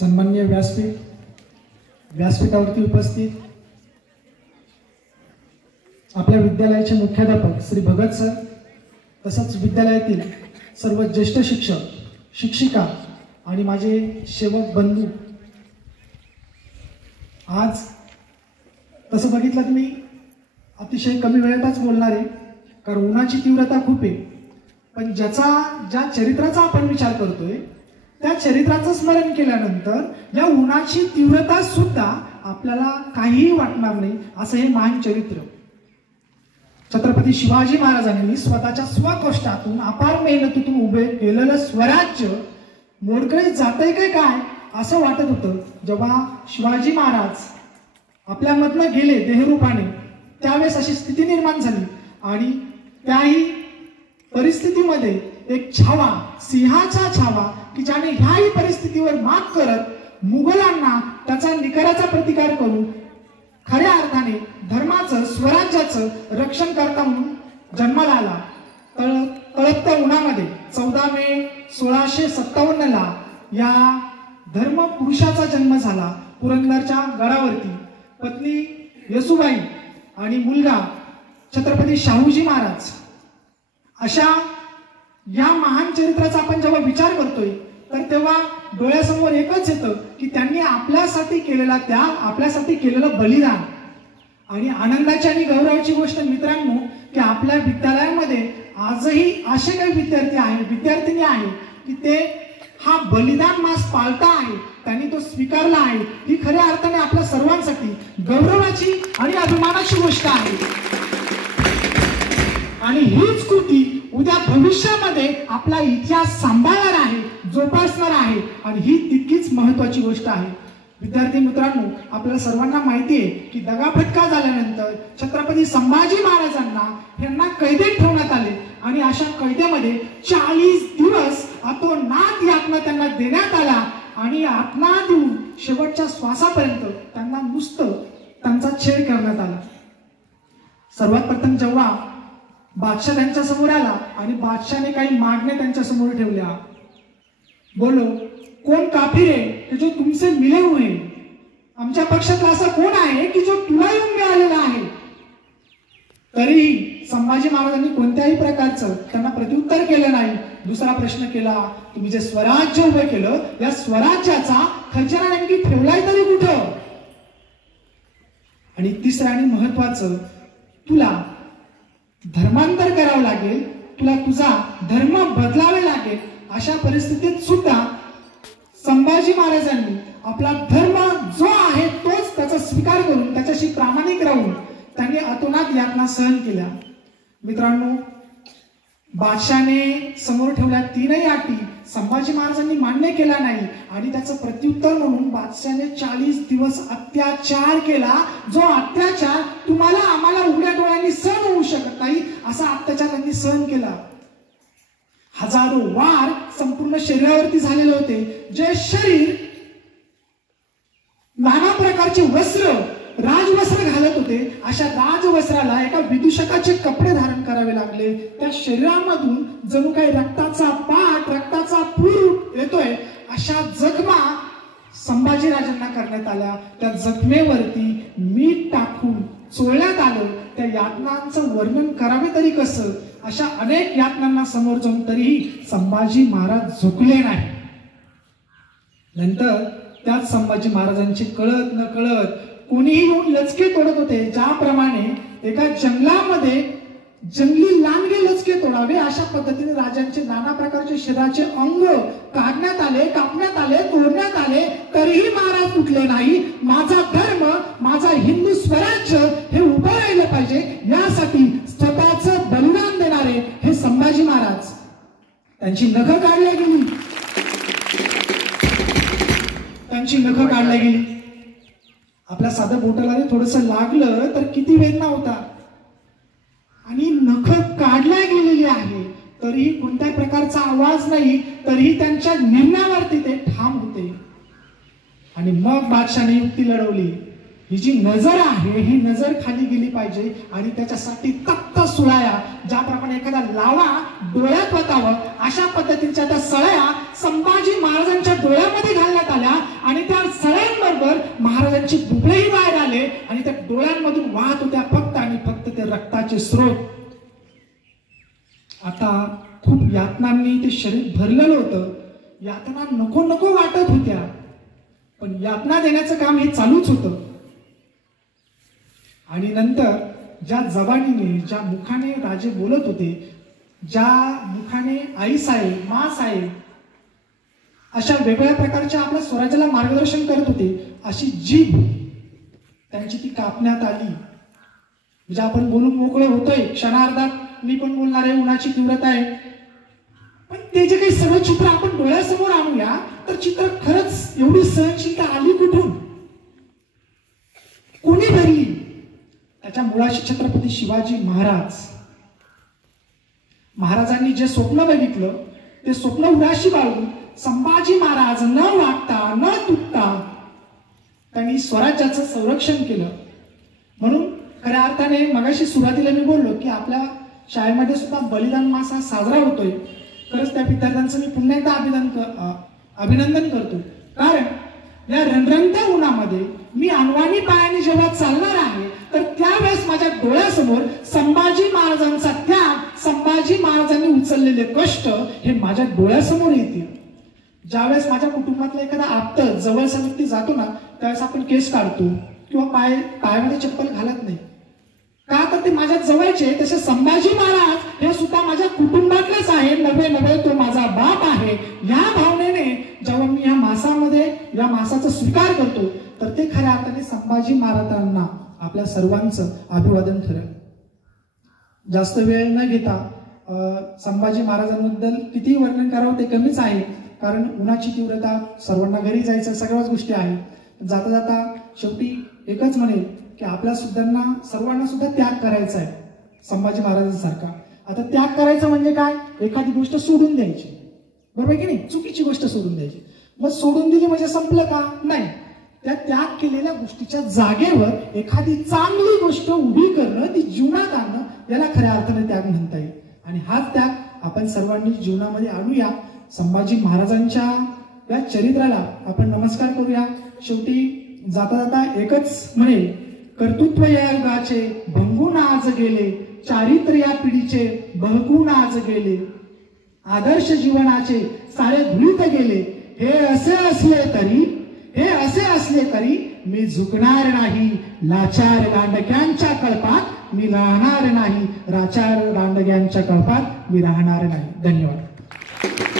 सन्माननीय व्यासपीठावरती उपस्थित आपल्या विद्यालयाचे मुख्याध्यापक श्री भगत सर, तसंच विद्यालयातील सर्व ज्येष्ठ शिक्षक शिक्षिका आणि माझे सेवक बंधू, आज तसं बघितलं तर मी अतिशय कमी वेळेतच बोलणार आहे, कारण उन्हाची तीव्रता खूप आहे. पण ज्या चरित्राचा आपण विचार करतोय त्या चरित्राचं स्मरण केल्यानंतर या उन्हाची तीव्रता सुद्धा आपल्याला काहीही वाटणार नाही, असं हे महान चरित्र. छत्रपती शिवाजी महाराजांनी स्वतःच्या स्वकष्टातून अपार मेहनतीतून उभे केलेलं स्वराज्य मोडकळीत जातंय काय असं वाटत होतं. जेव्हा शिवाजी महाराज आपल्यामधनं गेले देहरूपाने, त्यावेळेस अशी स्थिती निर्माण झाली आणि त्याही परिस्थितीमध्ये एक छावा, सिंहाचा छावा, की ज्याने ह्याही परिस्थितीवर मात करत मुघलांना त्याचा निकराचा प्रतिकार करून खऱ्या अर्थाने धर्माचं, स्वराज्याचं रक्षण करता म्हणून जन्माला आला. तळपत्या उन्हामध्ये 14 मे 1657 या धर्म पुरुषाचा जन्म झाला. पुरंदरच्या गडावरती पत्नी येसुबाई आणि मुलगा छत्रपती शाहूजी महाराज, अशा या महान चरित्राचा आपण जेव्हा विचार करतोय तर तेव्हा डोळ्यासमोर एकच येतं की त्यांनी आपल्यासाठी केलेला त्याग, आपल्यासाठी केलेलं बलिदान. आणि आनंदाची आणि गौरवाची गोष्ट मित्रांनो, की आपल्या विद्यालयामध्ये आजही असे काही विद्यार्थिनी आहे की ते हा बलिदान मास पाळता आहे, त्यांनी तो स्वीकारला आहे. ही खऱ्या अर्थाने आपल्या सर्वांसाठी गौरवाची आणि अभिमानाची गोष्ट आहे. आणि हीच कृती उद्या भविष्यामध्ये आपला इतिहास सांभाळणार आहे, जोपासणार आहे, आणि ही तितकीच महत्वाची गोष्ट आहे. विद्यार्थी मित्रांनो, आपल्याला सर्वांना माहिती आहे की दगाफटका झाल्यानंतर छत्रपती संभाजी महाराजांना यांना कैदेत ठेवण्यात आले आणि अशा कैदेमध्ये 40 दिवस अतोनात यातना त्यांना देण्यात आला आणि यातना देऊन शेवटच्या श्वासापर्यंत त्यांना नुसतं त्यांचा छेड करण्यात आला. सर्वात प्रथम जेव्हा बादशाह त्यांच्या समोर आला आणि बादशाहने काही मागण्या त्यांच्या समोर ठेवल्या. बोलो, कोण काफिर है कि जो तुमसे मिले हुए हैं? आमच्या पक्षातला असा कोण आहे की जो तुला येऊन मिळालेला आहे? तरीही संभाजी महाराजांनी कोणत्याही प्रकारचं त्यांना प्रत्युत्तर केलं नाही. दुसरा प्रश्न केला, तुम्ही जे स्वराज्य उभं केलं, या स्वराज्याचा खजिना नेमकी ठेवलाय तरी कुठं? आणि तिसरं आणि महत्वाचं, तुला धर्मांतर करावं लागेल, तुला तुझा धर्म बदलावे लागेल. अशा परिस्थितीत सुद्धा संभाजी महाराजांनी आपला धर्म जो आहे तोच त्याचा स्वीकार करून त्याच्याशी प्रामाणिक राहून त्यांनी अतोनात यातना सहन केल्या. मित्रांनो, बादशाने समोर ठेवल्या 3 अटी संभाजी महाराजांनी मान्य केला नाही आणि त्याचं प्रत्युत्तर म्हणून बादशाने 40 दिवस अत्याचार केला. जो अत्याचार तुम्हाला आम्हाला उघड्या डोळ्यांनी सहन होऊ शकत नाही, असा अत्याचार त्यांनी सहन केला. हजारो वार संपूर्ण शरीरावरती झालेले होते. जे शरीर नाना प्रकारचे वस्त्र, राजवस्त्र घालत होते, अशा राजवस्त्राला एका विदूषकाचे कपडे धारण करावे लागले. त्या शरीरामधून जणू काही रक्ताचा पाट, रक्ताचा पूर येतोय, अशा जखमा संभाजीराजांना करण्यात आल्या. त्या जखमेवरती मीठ टाकून चोळण्यात आलं. त्या यातनांचं वर्णन करावे तरी कसं? अशा अनेक यातनांना समोर जाऊन तरीही संभाजी महाराज झुकले नाही. नंतर त्याच संभाजी महाराजांची कळत न कळत कोणीही येऊन लचके तोडत होते. ज्याप्रमाणे एका जंगलामध्ये जंगली लांडगे लचके तोडावे, अशा पद्धतीने राजांचे नाना प्रकारचे शरीराचे अंग काढण्यात आले, कापण्यात आले, तोडण्यात आले, तरीही महाराज तुटले नाही. माझा धर्म, माझा हिंदू स्वराज्य हे उभं राहिलं पाहिजे, यासाठी स्वतःचं बलिदान देणारे हे संभाजी महाराज. त्यांची नखं काढल्या गेली, त्यांची नखं काढल्या गेली. आपल्या साध्या बोटाला थोडंसं लागलं तर किती वेदना होता. आणि नखं काढल्या गेलेली आहे तरीही कोणत्याही प्रकारचा आवाज नाही, तरीही त्यांच्या निर्णयावरती ते ठाम होते. आणि मग बादशाने युक्ती लढवली, ही जी नजर आहे ही नजर खाली गेली पाहिजे आणि त्याच्यासाठी तख्त सुळाया, ज्याप्रमाणे एखादा लावा डोळ्यात वतावं अशा पद्धतीच्या त्या सळया संभाजी महाराजांच्या डोळ्यामध्ये घालण्यात आल्या आणि शरीर भरलेलं होतं, यातना नको नको वाटत होत्या, पण यातना देण्याचं काम हे चालूच होतं. आणि नंतर ज्या जबानीने, ज्या मुखाने राजे बोलत होते, ज्या मुखाने आई साहेब, मा साहेब अशा वेगवेगळ्या प्रकारच्या आपल्या स्वराज्याला मार्गदर्शन करत होते, अशी जीभ त्यांची ती कापण्यात आली. म्हणजे आपण बोलून मोकळं होतोय, क्षणार्धात मी पण बोलणार आहे, उन्हाची तीव्रता आहे, पण ते जे काही सगळं चित्र आपण डोळ्यासमोर आणूया, तर चित्र खरंच एवढी सहनशीलता आली कुठून, कोणी भरली? त्याच्या मुळाशी छत्रपती शिवाजी महाराजांनी जे स्वप्न बघितलं, ते स्वप्न उराशी बाळगून संभाजी महाराज न वागता न तुटता त्यांनी स्वराज्याचं संरक्षण केलं. म्हणून खऱ्या अर्थाने मगाशी सुरुवातीला मी बोललो की आपल्या शाळेमध्ये सुद्धा बलिदान मास हा साजरा होतोय. खरंच त्या विद्यार्थ्यांचं मी पुन्हा एकदा अभिनंदन करतो, कारण या रणरणत्या उन्हामध्ये मी अनवाणी पायाने जेव्हा चालणार आहे, तर त्यावेळेस माझ्या डोळ्यासमोर संभाजी महाराजांचा त्याग, संभाजी महाराजांनी उचललेले कष्ट हे माझ्या डोळ्यासमोर येतील. ज्यावेळेस माझ्या कुटुंबातला एखादा आप्त जवळचा व्यक्ती जातो ना, त्यावेळेस आपण केस काढतो किंवा पायामध्ये चप्पल घालत नाही, का तर ते माझ्या जवळचे. तसे संभाजी महाराज हे सुद्धा माझ्या कुटुंबातलेच आहे, नव्हे तो माझा बाप आहे. या भावनेने जेव्हा मी या मासाचा स्वीकार करतो, तर ते खऱ्या अर्थाने संभाजी महाराजांना आपल्या सर्वांचं अभिवादन ठरेल. जास्त वेळ न घेता संभाजी महाराजांबद्दल किती वर्णन करावं ते कमीच आहे, कारण उन्हाची तीव्रता, सर्वांना घरी जायचं, सगळ्याच गोष्टी आहेत. जाता जाता शेवटी एकच म्हणेल की आपल्या सर्वांना सुद्धा त्याग करायचा आहे संभाजी महाराजांसारखा. आता त्याग करायचं म्हणजे काय? एखादी गोष्ट सोडून द्यायची, बरोबर की नाही? चुकीची गोष्ट सोडून द्यायची. मग सोडून दिली म्हणजे संपलं का? नाही. त्या त्याग केलेल्या गोष्टीच्या जागेवर एखादी चांगली गोष्ट उभी करणं, ती जीवनात आणणं, याला खऱ्या अर्थाने त्याग म्हणता येईल. आणि हाच त्याग आपण सर्वांनी जीवनामध्ये आणूया. संभाजी महाराजांच्या या चरित्राला आपण नमस्कार करूया. शेवटी जाता जाता एकच म्हणेल, कर्तृत्व या युगाचे भंगून आज गेले, चारित्र्य या पिढीचे बहकून आज गेले, आदर्श जीवनाचे सारे धुळीत गेले. हे असे असले तरी मी झुकणार नाही, लाचार दांडग्यांच्या कळपात मी राहणार नाही, लाचार दांडग्यांच्या कळपात मी राहणार नाही. धन्यवाद.